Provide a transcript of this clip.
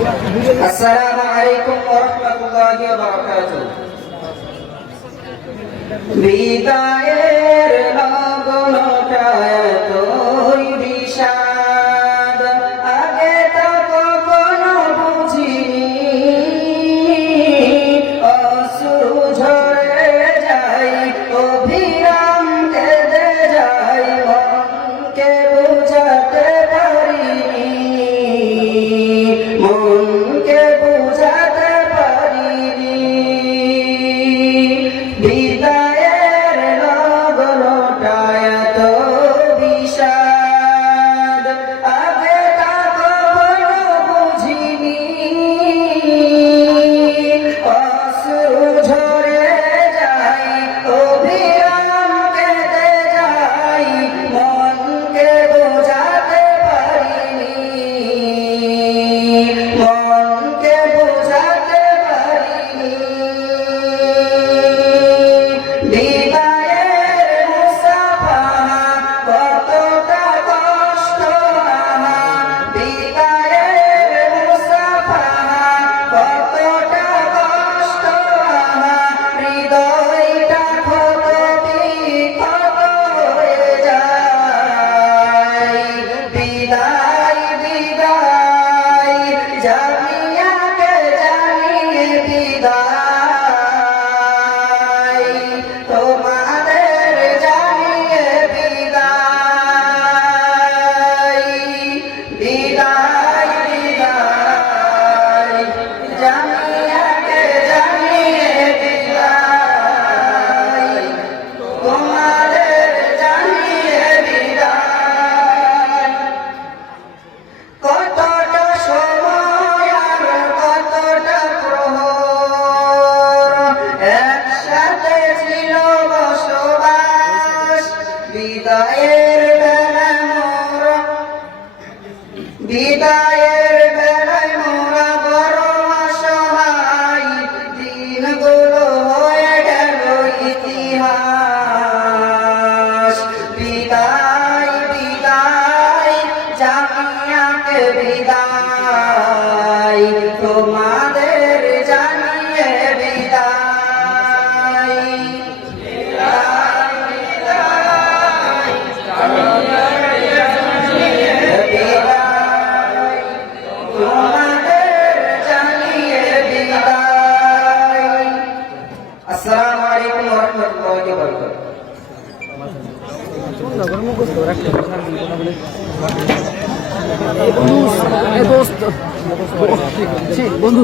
আসসালামু আলাইকুম ওয়া রাহমাতুল্লাহি ওয়া বারাকাতুহু। বিদায়ের লগনটা এতই বিষাদ, আগে তো কখনো বুঝিনি। অশ্রু ঝরে যায়, অবিরাম কেঁদে যায়, মনকে বুঝাতে পারিনি, মনকে বুঝাতে পারিনি। বিদায়ের লগনটা এত বিষাদ, আগে তা কখনো বুঝিনি। অশ্রু ঝরে যায়, অবিরাম কেঁদে যায়, মনকে বোঝাতে পারিনি, মনকে বোঝাতে পারিনি। বিদায়ের মুসাফা কতটা কষ্ট, বিদায়ের মুসাফা কতটা কষ্ট, হৃদয়টা ক্ষত বিক্ষত হয়ে যায়। বিদায় বিদায় জামিয়াকে জানিয়ে বিদায়, তোমাদের জানিয়ে বিদায়। বিদায় বিদায় জামিয়াকে জানিয়ে বিদায়, তোমাদের জানিয়ে বিদায়। কতটা সময় আর কতটা প্রহর একসাথে ছিল বসবাস, বিদায়ের বেলায় মোরা, বিদায়ের বেলায় মোরা বড় অসহায়, দিনগুলো হয়ে গেল ইতিহাস। বিদায় বিদায় জামিয়াকে বিদায়, তোমাদের জানিয়ে বিদায়। বিদায় বিদায় জামিয়াকে জানিয়ে বিদায়, তোমাদের জানিয়ে বিদায়। আসসালামু আলাইকুম ওয়া রাহমাতুল্লাহি ওয়া বারাকাতুহু। বন্ধু